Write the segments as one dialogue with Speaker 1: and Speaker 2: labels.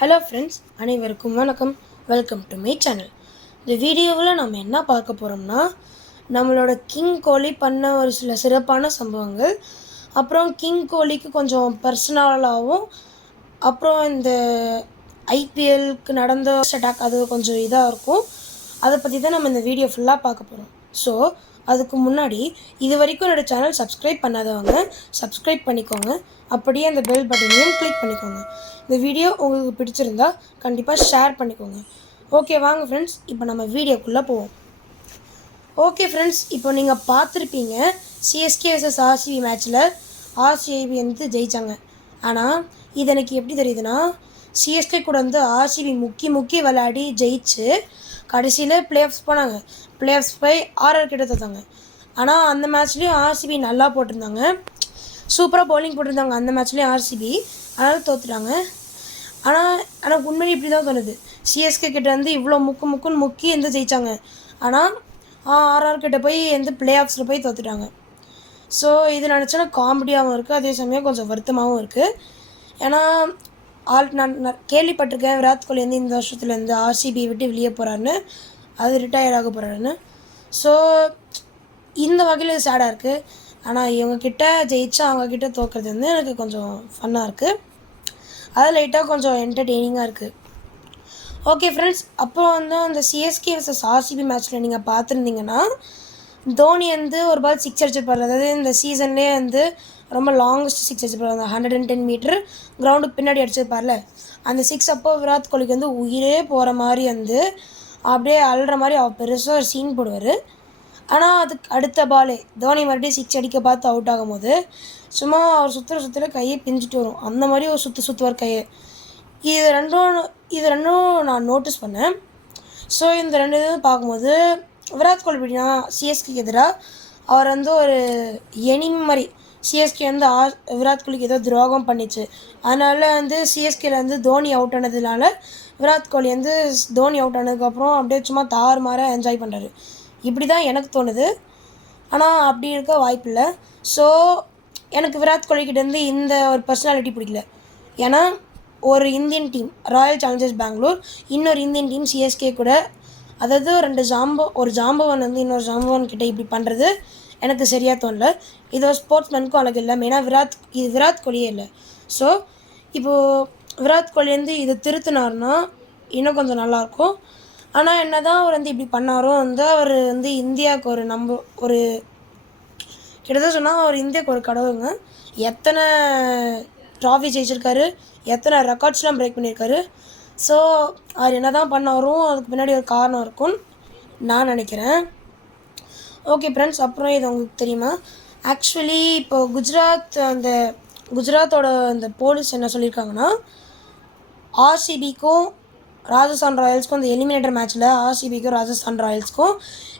Speaker 1: Hello friends அனைவருக்கும் வணக்கம். Welcome to my channel இந்த வீடியோவில் நம்ம என்ன பார்க்க போகிறோம்னா நம்மளோட கிங் கோலி பண்ண ஒரு சில சிறப்பான சம்பவங்கள் அப்புறம் கிங் கோலிக்கு கொஞ்சம் பர்சனலாகவும் அப்புறம் இந்த ஐபிஎல்க்கு நடந்த அட்டாக் அது கொஞ்சம் இதாக இருக்கும். அதை பற்றி தான் நம்ம இந்த வீடியோ ஃபுல்லாக பார்க்க போகிறோம் ஸோ அதுக்கு முன்னாடி இது வரைக்கும் என்னோட சேனல் சப்ஸ்கிரைப் பண்ணாதவங்க சப்ஸ்கிரைப் பண்ணிக்கோங்க. அப்படியே அந்த பெல் பட்டனையும் கிளிக் பண்ணிக்கோங்க. இந்த வீடியோ உங்களுக்கு பிடிச்சிருந்தா கண்டிப்பாக ஷேர் பண்ணிக்கோங்க. ஓகே வாங்க ஃப்ரெண்ட்ஸ் இப்போ நம்ம வீடியோக்குள்ளே போவோம். ஓகே ஃப்ரெண்ட்ஸ் இப்போ நீங்கள் பார்த்துருப்பீங்க சிஎஸ்கே வர்சஸ் ஆர்சிபி மேட்ச்சில் ஆர்சிஐபி வந்து ஜெயித்தாங்க ஆனால் இது எனக்கு எப்படி தெரியுதுன்னா சிஎஸ்கே கூட வந்து ஆர்சிபி முக்கி முக்கி விளையாடி ஜெயிச்சு கடைசியில் பிளே ஆஃப்ஸ் போனாங்க. பிளே ஆஃப்ஸ் போய் ஆர்ஆர் கிட்ட தந்தாங்க ஆனால் அந்த மேட்ச்லேயும் ஆர்சிபி நல்லா போட்டிருந்தாங்க. சூப்பராக பவுலிங் போட்டிருந்தாங்க அந்த மேட்ச்லேயும் ஆர்சிபி அதனால் தோத்துட்டாங்க. ஆனால் ஆனால் உண்மையிலே இப்படி தான் தோணுது சிஎஸ்கே கிட்ட வந்து இவ்வளோ முக்கு முக்குன்னு முக்கி இருந்து ஜெயித்தாங்க ஆனால் ஆர்ஆர் கிட்ட போய் வந்து பிளே ஆஃப்ஸில் போய் தோத்துட்டாங்க. ஸோ இது நினச்சோன்னா காமெடியாகவும் இருக்குது அதே சமயம் கொஞ்சம் வருத்தமாகவும் இருக்குது ஏன்னா ஆல் நான் நான் கேள்விப்பட்டிருக்கேன் விராட் கோலி வந்து இந்த வருஷத்துலேருந்து ஆர்சிபி விட்டு வெளியே போகிறாருன்னு அது ரிட்டையர் ஆக போகிறாருன்னு ஸோ இந்த வகையில் சேடாக இருக்குது ஆனால் இவங்கக்கிட்ட ஜெயிச்சா அவங்கக்கிட்ட தோக்கிறது வந்து எனக்கு கொஞ்சம் ஃபன்னாக இருக்குது அது லைட்டாக கொஞ்சம் என்டர்டெய்னிங்காக இருக்குது ஓகே ஃப்ரெண்ட்ஸ் அப்புறம் வந்து அந்த சிஎஸ்கே vs ஆர்சிபி மேட்ச்சில் நீங்கள் பார்த்துருந்தீங்கன்னா தோனி வந்து ஒரு பால் சிக்ஸ் அடிச்சிருப்பார் அதாவது இந்த சீசன்லேயே வந்து ரொம்ப லாங்கஸ்ட் சிக்ஸ் அடிச்சிருப்பார் அந்த ஹண்ட்ரட் அண்ட் டென் மீட்டர் கிரவுண்டுக்கு பின்னாடி அடிச்சிருப்பார்ல அந்த சிக்ஸ் அப்போ விராட் கோலிக்கு வந்து உயிரே போகிற மாதிரி வந்து அப்படியே அழுற மாதிரி அவர் பெருசாக ஒரு சீன் போடுவார். ஆனால் அதுக்கு அடுத்த பாலே தோனி மறுபடியும் சிக்ஸ் அடிக்க பார்த்து அவுட் ஆகும்போது சும்மா அவர் சுற்றுற சுற்றுல கையை பிஞ்சிட்டு வரும். அந்த மாதிரி ஒரு சுற்று சுற்றுவார் கையை. இது ரெண்டும் இது ரெண்டும் நான் நோட்டீஸ் பண்ணேன். ஸோ இந்த ரெண்டு இதுவும் பார்க்கும்போது விராட் கோலி எப்படின்னா சிஎஸ்கேக்கு எதிராக அவர் வந்து ஒரு எனிமி மாதிரி சிஎஸ்கே வந்து ஆ விராட் கோலிக்கு ஏதோ துரோகம் பண்ணிச்சு. அதனால வந்து சிஎஸ்கேல வந்து தோனி அவுட் ஆனதுனால விராட் கோலி வந்து தோனி அவுட் ஆனதுக்கப்புறம் அப்படியே சும்மா தாறு மாற என்ஜாய் பண்ணுறாரு இப்படி தான் எனக்கு தோணுது. ஆனால் அப்படி இருக்க வாய்ப்பில்லை ஸோ எனக்கு விராட் கோலிக்கிட்டேருந்து இந்த ஒரு பர்சனாலிட்டி பிடிக்கல. ஏன்னா ஒரு Indian team Royal Challengers Bangalore இன்னொரு இந்தியன் டீம் சிஎஸ்கே கூட அதாவது ரெண்டு ஜாம்போ ஒரு ஜாம்பவன் வந்து இன்னொரு ஜாம்பவன் கிட்டே இப்படி பண்ணுறது எனக்கு சரியாக தோணல. இது ஒரு ஸ்போர்ட்ஸ்மேனுக்கும் அழகு இல்லை. மெயினாக விராட் இது விராட் கோலியே இல்லை. ஸோ இப்போது விராட் கோலி வந்து இது திருத்தினார்னா இன்னும் கொஞ்சம் நல்லாயிருக்கும் ஆனால் என்ன தான் அவர் வந்து இப்படி பண்ணாரோ வந்து அவர் வந்து இந்தியாவுக்கு ஒரு நம்ப ஒரு கிட்டத்தட்ட சொன்னால் அவர் இந்தியாவுக்கு ஒரு கடவுங்க எத்தனை ட்ராஃபி ஜெயிச்சிருக்காரு எத்தனை ரெக்கார்ட்ஸ்லாம் பிரேக் பண்ணியிருக்காரு ஸோ அவர் என்ன தான் பண்ணாரும் அதுக்கு பின்னாடி ஒரு காரணம் இருக்கும்னு நான் நினைக்கிறேன். ஓகே ஃப்ரெண்ட்ஸ் அப்புறம் இது உங்களுக்கு தெரியுமா? ஆக்சுவலி இப்போ குஜராத் அந்த குஜராத்தோட அந்த போலீஸ் என்ன சொல்லியிருக்காங்கன்னா ஆர்சிபிக்கும் ராஜஸ்தான் ராயல்ஸ்க்கும் அந்த எலிமினேட்டர் மேட்ச்சில் ஆர்சிபிக்கும் ராஜஸ்தான் ராயல்ஸ்க்கும்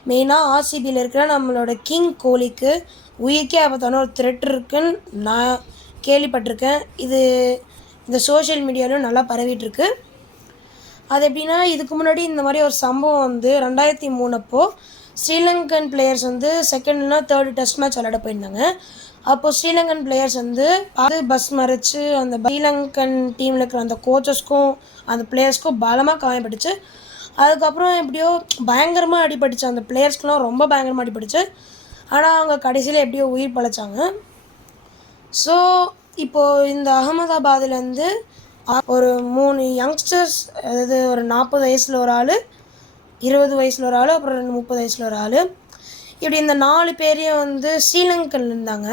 Speaker 1: மெயினாக ஆர்சிபியில் இருக்கிற நம்மளோட கிங் கோலிக்கு உயிர்க்கே ஆபத்தான ஒரு த்ரெட் இருக்குன்னு நான் கேள்விப்பட்டிருக்கேன். இது இந்த சோஷியல் மீடியாவிலும் நல்லா பரவிட்டுருக்கு அது எப்படின்னா இதுக்கு முன்னாடி இந்த மாதிரி ஒரு சம்பவம் வந்து ரெண்டாயிரத்தி மூணு அப்போது ஸ்ரீலங்கன் பிளேயர்ஸ் வந்து செகண்ட்னா தேர்டு டெஸ்ட் மேட்ச் விளையாட போயிருந்தாங்க. அப்போது ஸ்ரீலங்கன் பிளேயர்ஸ் வந்து அது பஸ் மறைச்சு அந்த ஸ்ரீலங்கன் டீமில் இருக்கிற அந்த கோச்சஸ்க்கும் அந்த பிளேயர்ஸ்க்கும் பலமாக காயப்பட்டுச்சு அதுக்கப்புறம் எப்படியோ பயங்கரமாக அடிபட்டுச்சு. அந்த பிளேயர்ஸ்க்கெலாம் ரொம்ப பயங்கரமாக அடிபட்டுச்சு. ஆனால் அவங்க கடைசியில் எப்படியோ உயிர் பழைச்சாங்க. ஸோ இப்போது இந்த அகமதாபாத்லேருந்து ஒரு மூணு யங்ஸ்டர்ஸ் அதாவது ஒரு நாற்பது வயசில் ஒரு ஆள் இருபது வயசில் ஒரு ஆள் அப்புறம் ரெண்டு முப்பது வயசில் ஒரு ஆள். இப்படி இந்த நாலு பேரையும் வந்து ஸ்ரீலங்கன் இருந்தாங்க.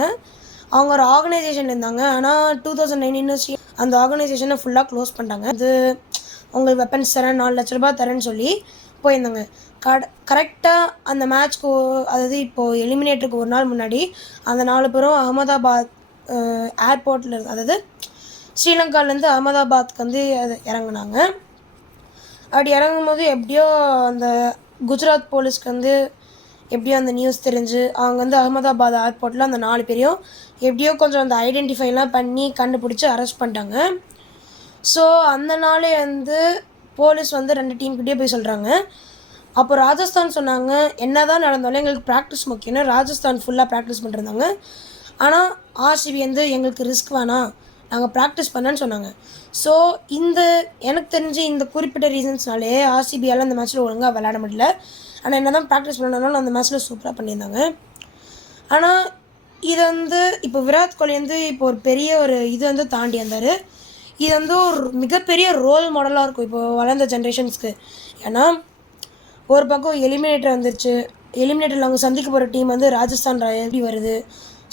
Speaker 1: அவங்க ஒரு ஆர்கனைசேஷன் இருந்தாங்க. ஆனால் டூ தௌசண்ட் நைன்டீன் அந்த ஆர்கனைசேஷனை ஃபுல்லாக க்ளோஸ் பண்ணிட்டாங்க. அது உங்களுக்கு வெப்பன்ஸ் தரேன் நாலு லட்ச ரூபாய் தரேன்னு சொல்லி போயிருந்தாங்க. கட கரெக்டாக அந்த மேட்ச்க்கு அதாவது இப்போது எலிமினேட்டருக்கு ஒரு நாள் முன்னாடி அந்த நாலு பேரும் அகமதாபாத் ஏர்போர்ட்டில் அதாவது ஸ்ரீலங்காலேருந்து அகமதாபாத்க்கு வந்து அது இறங்குனாங்க. அப்படி இறங்கும்போது எப்படியோ அந்த குஜராத் போலீஸ்க்கு வந்து எப்படியோ அந்த நியூஸ் தெரிஞ்சு அவங்க வந்து அகமதாபாத் ஏர்போர்ட்டில் அந்த நாலு பேரையும் எப்படியோ கொஞ்சம் அந்த ஐடென்டிஃபைலாம் பண்ணி கண்டுபிடிச்சி அரெஸ்ட் பண்ணிட்டாங்க. ஸோ அந்த நாளே வந்து போலீஸ் வந்து ரெண்டு டீம்கிட்டே போய் சொல்கிறாங்க அப்போ ராஜஸ்தான் சொன்னாங்க என்ன தான் நடந்தாலும் எங்களுக்கு ப்ராக்டிஸ் முக்கியம்னு ராஜஸ்தான் ஃபுல்லாக ப்ராக்டிஸ் பண்ணிருந்தாங்க ஆனால் ஆர்சிபி வந்து எங்களுக்கு ரிஸ்க் வேணாம். நாங்கள் ப்ராக்டிஸ் பண்ணேன்னு சொன்னாங்க. ஸோ இந்த எனக்கு தெரிஞ்சு இந்த குறிப்பிட்ட ரீசன்ஸ்னாலே ஆர்சிபியால் அந்த மேட்ச்சில் ஒழுங்காக விளையாட முடியல. ஆனால் என்ன தான் ப்ராக்டிஸ் பண்ணனாலும் அந்த மேட்ச்சில் சூப்பராக பண்ணியிருந்தாங்க. ஆனால் இது வந்து இப்போ விராட் கோலி வந்து இப்போ ஒரு பெரிய ஒரு இது வந்து தாண்டி வந்தார். இது வந்து ஒரு மிகப்பெரிய ரோல் மாடலாக இருக்கும் இப்போ வளர்ந்த ஜென்ரேஷன்ஸ்க்கு ஏன்னா ஒரு பக்கம் எலிமினேட்டர் வந்துருச்சு. எலிமினேட்டரில் அவங்க சந்திக்க போகிற டீம் வந்து ராஜஸ்தான் ராயல் எப்படி வருது?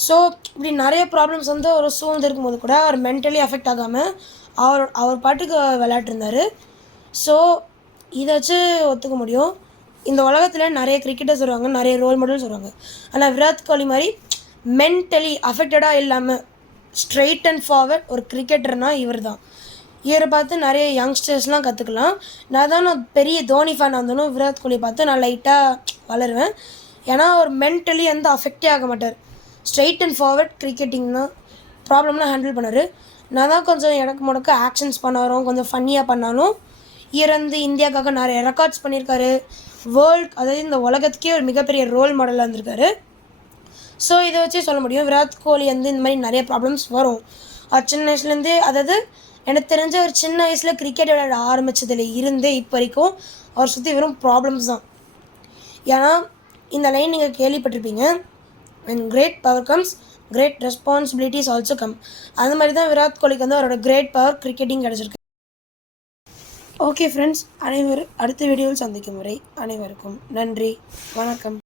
Speaker 1: ஸோ இப்படி நிறைய ப்ராப்ளம்ஸ் வந்து ஒரு சூழ்ந்து இருக்கும்போது கூட அவர் மென்டலி அஃபெக்ட் ஆகாமல் அவர் அவர் பாட்டுக்கு விளையாட்டுருந்தார் ஸோ இதை வச்சு ஒத்துக்க முடியும். இந்த உலகத்தில் நிறைய கிரிக்கெட்டர்ஸ் வருவாங்க நிறைய ரோல் மாடல்ஸ் வருவாங்க. ஆனால் விராட் கோலி மாதிரி மென்டலி அஃபெக்டடாக இல்லாமல் ஸ்ட்ரெயிட் அண்ட் ஃபார்வர்ட் ஒரு கிரிக்கெட்டர்னால் இவர் தான் இவரை பார்த்து நிறைய யங்ஸ்டர்ஸ்லாம் கற்றுக்கலாம் நான் தான் நான் பெரிய தோனி ஃபேன் வந்தாலும் விராட் கோலி பார்த்து நான் லைட்டாக வளருவேன். ஏன்னா அவர் மென்டலி எந்த அஃபெக்டே ஆக மாட்டார். ஸ்ட்ரெயிட் அண்ட் ஃபார்வர்ட் கிரிக்கெட்டிங் தான் ப்ராப்ளம்லாம் ஹேண்டில் பண்ணார். நான் தான் கொஞ்சம் எனக்கு முடக்க ஆக்ஷன்ஸ் பண்ணாரும் கொஞ்சம் ஃபன்னியாக பண்ணாலும் இறந்து இந்தியாவுக்காக நிறைய ரெக்கார்ட்ஸ் பண்ணியிருக்காரு. வேர்ல்ட் அதாவது இந்த உலகத்துக்கே ஒரு மிகப்பெரிய ரோல் மாடலாக இருந்திருக்காரு. ஸோ இதை வச்சே சொல்ல முடியும். விராட் கோலி வந்து இந்த மாதிரி நிறைய ப்ராப்ளம்ஸ் வரும். அவர் சின்ன வயசுலேருந்தே அதாவது எனக்கு தெரிஞ்ச ஒரு சின்ன வயசில் கிரிக்கெட் விளையாட ஆரம்பித்ததில் இருந்தே இப்போ வரைக்கும் அவர் சுற்றி வெறும் ப்ராப்ளம்ஸ் தான். ஏன்னா இந்த லைன் நீங்கள் கேள்விப்பட்டிருப்பீங்க. When great power comes great responsibilities also come அந்த மாதிரி தான் விராட் கோலிக்கு வந்து அவரோட கிரேட் பவர் கிரிக்கெட்டிங் கிடச்சிருக்கு. ஓகே ஃப்ரெண்ட்ஸ் அனைவரும் அடுத்த வீடியோவில் சந்திக்கும் வரை அனைவருக்கும் நன்றி வணக்கம்.